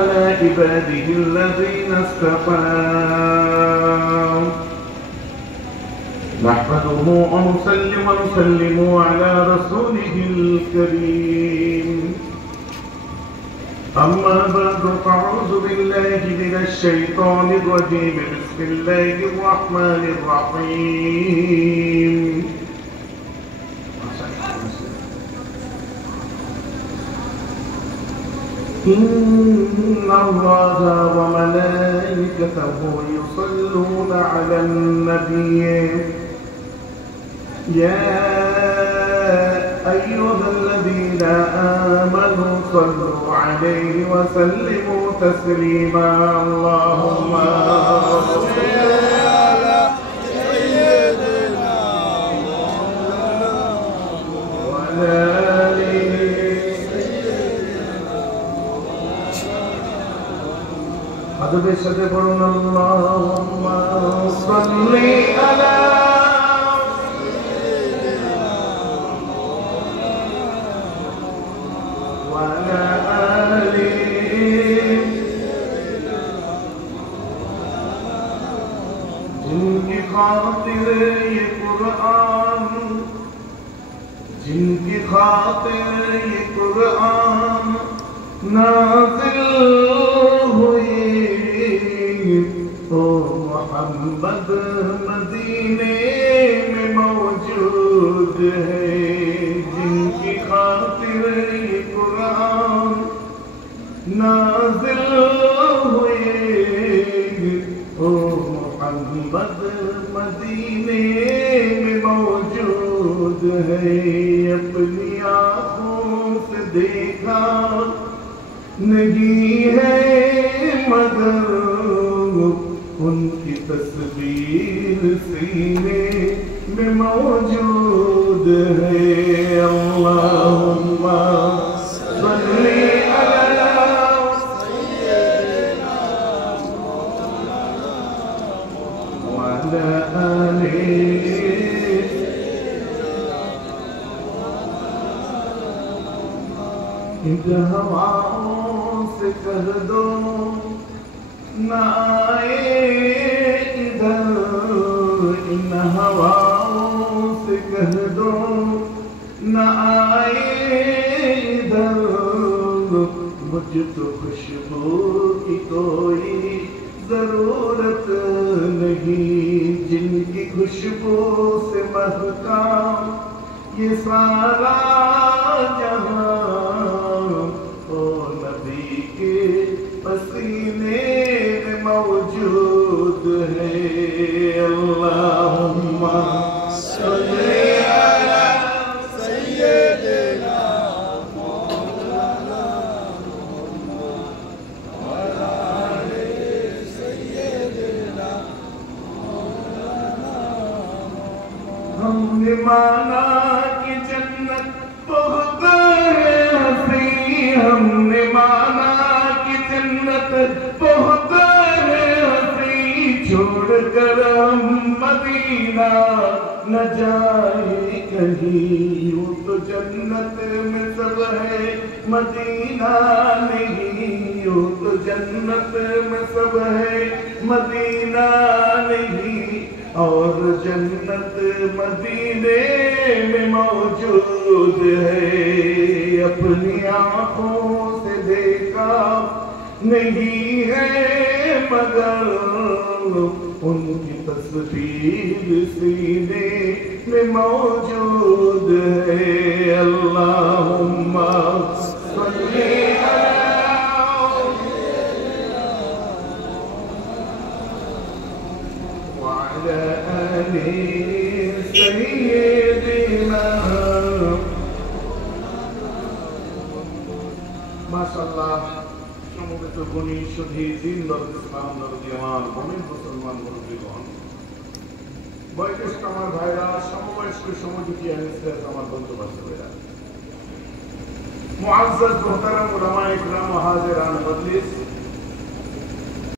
على عباده الذين اصطفى نحمده ونصلي ونسلم على رسوله الكريم أما بعد فأعوذ بالله من الشيطان الرجيم بسم الله الرحمن الرحيم إن الله وملائكته يصلون على النبي يا أيها الذين آمنوا صلوا عليه وسلموا تسليما اللهم صل على سيدنا وعلى آله أدب سيدنا اللهم صل على जिनकी खातिर ये कुरान नाज़िल हुई ओ मोहम्मद मदीने में मौजूद है जिनकी खातिर ये कुरान नाज़िल हुई ओ मोहम्मद मदीने में मौजूद है अपनी आँखों से देखा नहीं है मगर उनकी तस्वीर सीने में मौजूद है अल्लाहुम्मा सल्ली अला सय्यिदिना वअला आलिहि इन हवाओं से कह दो न आए इधर इन हवाओं से कह दो न आए इधर मुझ तो खुशबू की कोई जरूरत नहीं जिनकी खुशबू से महका ये सारा जहां ओ नबी के पसीने में मौजूद है अल्लाहुम्मा सल्ली अला सय्यिदिना मौलाना वअला आलि सय्यिदिना मौलाना हमने माना कि जन्नत बहुत है हसी हमने माना कि जन्नत बहुत है हसी छोड़कर हम मदीना न जाए कहीं यूं तो जन्नत में सब है मदीना नहीं यूं तो जन्नत में सब है मदीना नहीं और जन्नत मदीने में मौजूद है अपनी आँखों से देखा नहीं है मगर उनकी तस्वीर सीने में मौजूद है अल्लाहुम्मा सल्ली वअला आलि सय्यिदिना माशाअल्लाह সমবেত গুণী সুধী দিন দরদ ইসলাম দরদি আমার মুমিন মুসলমান মুরব্বিগণ বয়োজ্যেষ্ঠ আমার ভাইরা সমবয়স্ক সমযোগী আনিসদের আমার বন্ধু বান্ধবীরা মুআজ্জাজ মুহতারাম উলামায়ে কিরাম হাজিরান মজলিস